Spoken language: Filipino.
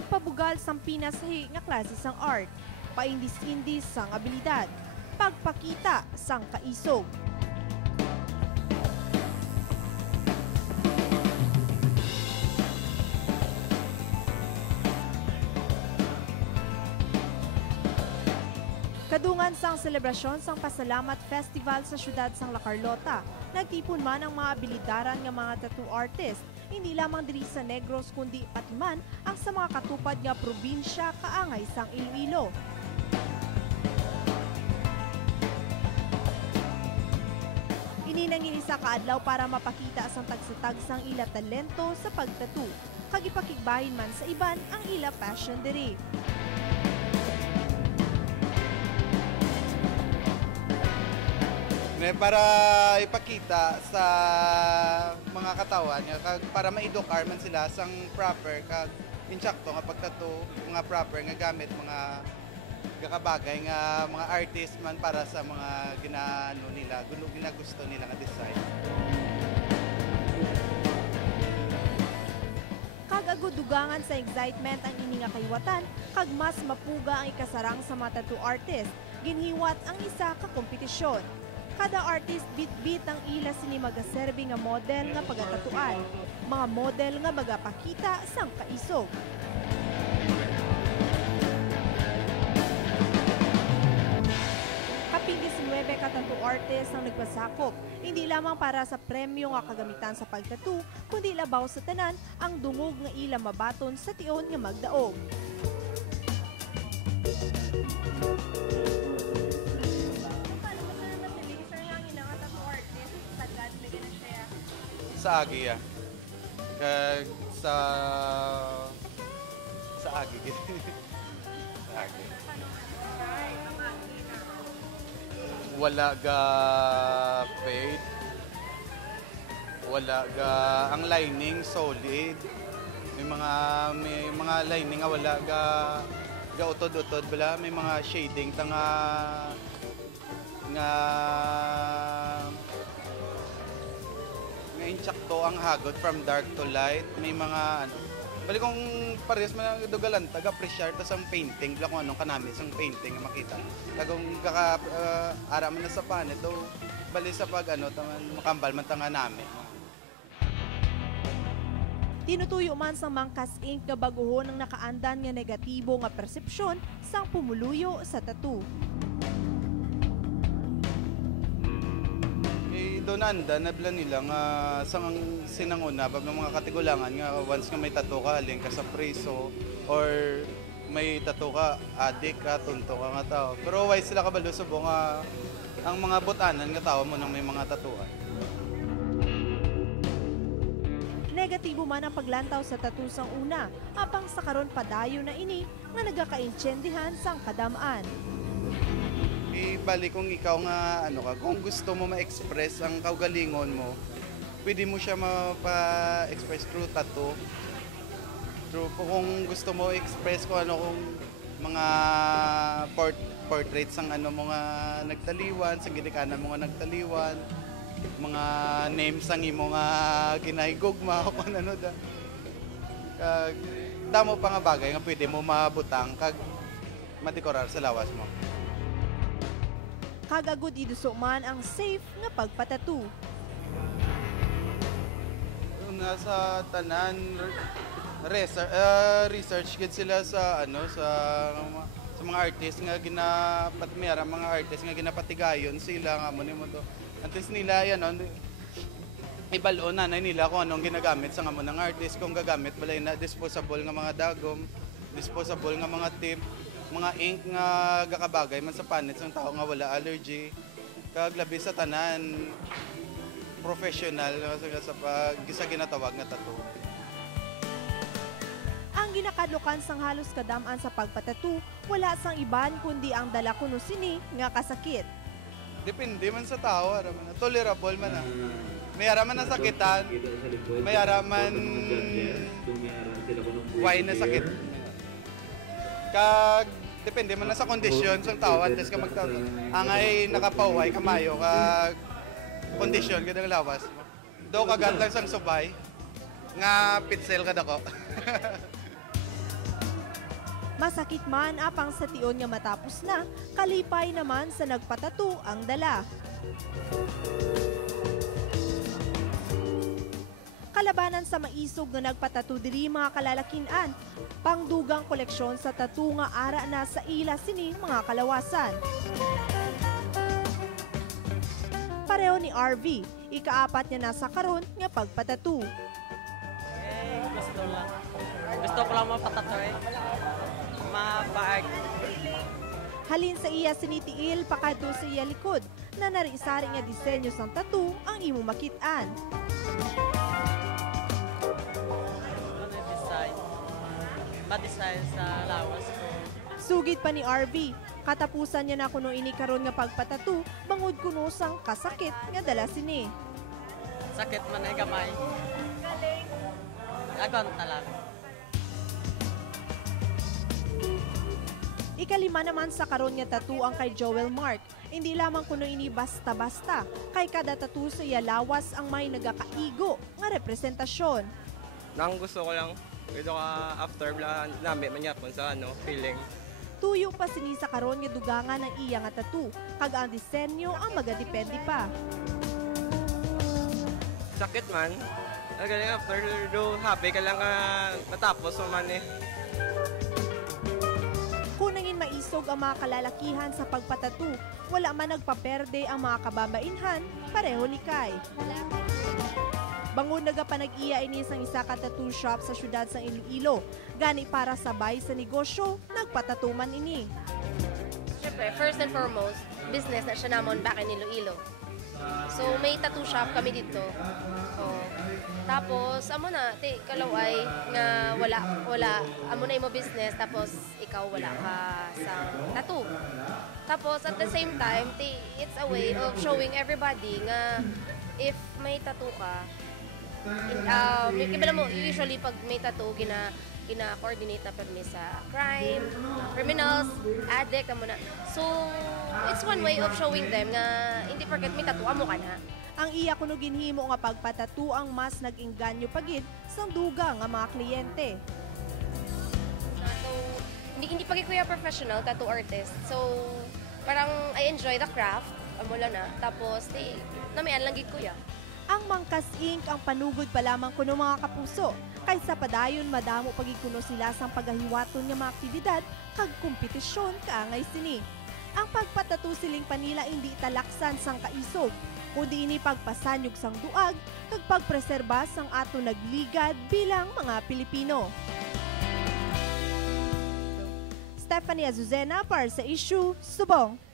Pagpabugal sang pinasahi nga klase sang art, paindis-indis sang abilidad, pagpakita sang kaisog. Kadungan sang selebrasyon sang Pasalamat Festival sa syudad sang La Carlota, nagtipon man ang mga abilidaran nga mga tattoo artist, hindi lamang diri sa Negros kundi pati man ang sa mga katupad nga probinsya kaangay sang Iloilo. Ininangin isa kaadlaw para mapakita sang tagsatag sang ila talento sa pagtattoo, kag ipakigbahin man sa iban ang ila passion diri. Para ipakita sa mga katawan kag para maedukar man sila sang proper kag insakto nga pagtattoo, mga proper nga gamit, mga gakabagay nga mga artist man para sa mga ginaano nila, ginagusto nila nga design. Kag agud dugangan sa excitement ang ini nga kahiwatan, kag mas mapuga ang ikasarang sa mga tattoo artist, ginhiwat ang isa ka kompetisyon. Kada artist bit-bit ang ila sini magaserbi nga model nga pagatatuan, mga model nga magapakita sang kaisog. Kaping 19 ka tattoo artist ang nagpasakop, hindi lamang para sa premyo nga kagamitan sa pagtattoo, kundi labaw sa tanan ang dungog nga ila mabaton sa tion nga magdaog. Sa agi ya. Kag sa agi. Sa agi. Wala ga paid. Wala ga ang lining solid. May mga lining nga wala ga utod-utod bala, may mga shading tanga nga insakto ang hagod from dark to light. May mga bali kong pares man dugalan taga-appreciate ta sang painting bala kung anong kanami sang painting nga makita. Kagong ara man na sa pan ito bali sa pag taman makambal man tanga nami. Tinutuyo man sang Mangkas Inc. nga baguhon ang nakaandan nga negatibo nga persepsyon sang pumuluyo sa tattoo. Donanda nabla nila nga sang sinanguna bab ng mga katigulangan nga once nga may tattoo ka aling ka sa preso or may tattoo ka adik ka tunto ka nga tao. Pero wise sila kabalo subo nga ang mga butanan nga tao mo nang may mga tattooan. Negatibo man ang paglantaw sa tattoo sang una, apang sa karon padayo na ini nga nagakaintsendihan sang kadamaan. Bali kung ikaw nga kung gusto mo ma-express ang kaugalingon mo, pwede mo siya mapa-express through tattoo. Kung gusto mo express kung kung mga portraits ang mo nga nagtaliwan, sa ginikanan mo nga nagtaliwan, mga names ang imo nga ginahigugma o kung ano da. Damo pa nga bagay nga pwede mo mabutang kag madekorar sa lawas mo. Kagagod iduso man ang safe nga pagpatattoo. Nasa tanan research gid sila sa sa mga artist nga ginapatmera mga artist nga ginapatigayon sila nga mo to. Antes nila ibalo na nila kung anong ginagamit sa nga mo ng artist, kung gagamit balay na disposable nga mga dagom, disposable nga mga tip, mga ink nga gakabagay man sa panit ng tao nga wala allergy, kag labi sa tanan professional sa pag ginatawag nga tattoo. Ang ginakadlukan sang halos kadamaan sa pagpatattoo, wala sang iban kundi ang dala kuno sini nga kasakit. Depende man sa tao, tolerable man na. May araman na sakitan, may araman why na sakit. Kag depende man na sa kondisyon sa tao, antes ka magtato. Angay nakapaway kamayo kag kondisyon kada lawas. Do kagat lang sang subay nga pitsel kada ko. Masakit man apang sa tion nga matapos na, kalipay naman sa nagpatatu ang dala. Kalabanan sa maisog nga nagpatatu diri mga kalalakinan, pangdugang koleksyon sa tatu nga ara na sa ila sini mga kalawasan. Pareho ni RV, ikaapat niya na sa karon nga pagpatatu. Gusto ko lang mapatato mapa-art. Halin sa iya sinitiil pakadto sa iya likod na narisari nga disenyo sang tatu ang imo makit-an. Ma-design sa lawas ko. Sugid pa ni RV, katapusan niya na kuno ini karon nga pagpatatu, bangod kuno sang kasakit nga dala sini. Sakit man ay gamay. Agon talag. Ikalima naman sa karon nga tatu ang kay Joel Mark. Hindi lamang kuno ini basta-basta, kay kada tatu sa iya lawas ang may nagakaigo nga representasyon. Nang gusto ko lang, ito ka after nami manyapon sa feeling. Tuyo pa sini sa karon nga dugangan ng iya nga tatu, kag ang disenyo ang magadepende pa. Sakit man, agaling after do happy ka lang natapos mo man eh. Kunangin maisog ang mga kalalakihan sa pagpatatu, wala man nagpaperde ang mga kababainhan, pareho ni Kai. Bangon nagapanag-iya ini sang isa ka tattoo shop sa syudad sa Iloilo. Gani para sabay sa negosyo, nagpatatuman ini. Siyempre, first and foremost, business na siya namon back in Iloilo. So, may tattoo shop kami dito. Tapos, amo na, kalaway nga wala, amo na imo business, tapos ikaw wala ka sa tattoo. Tapos, at the same time, it's a way of showing everybody nga if may tattoo ka, mo, usually pag may tattoo, gina-coordinate na permi sa crime, criminals, addict, amo na. So, it's one way of showing them nga hindi porket may tattoo, amo ka na. Ang iya kuno ginhimo nga pagpatatu ang mas nag-engganyo pagid sang dugang nga mga kliyente. So, hindi pagid kuya professional tattoo artist. So, parang I enjoy the craft, amo lang na. Tapos, namian lang gid kuya. Ang Mangkas Inc. ang panugod pa lamang kuno mga kapuso. Kaysa padayon madamo pagid kuno sila sang pagahiwaton nga mga aktibidad kag kompetisyon kaangay sini. Ang pagpatatu siling panila hindi talaksan sang kaisog, kundi ini pagpasanyog sang duag kag pagpreserba sang ato nagligad bilang mga Pilipino. Stephanie Azuzena para sa Issue, Subong.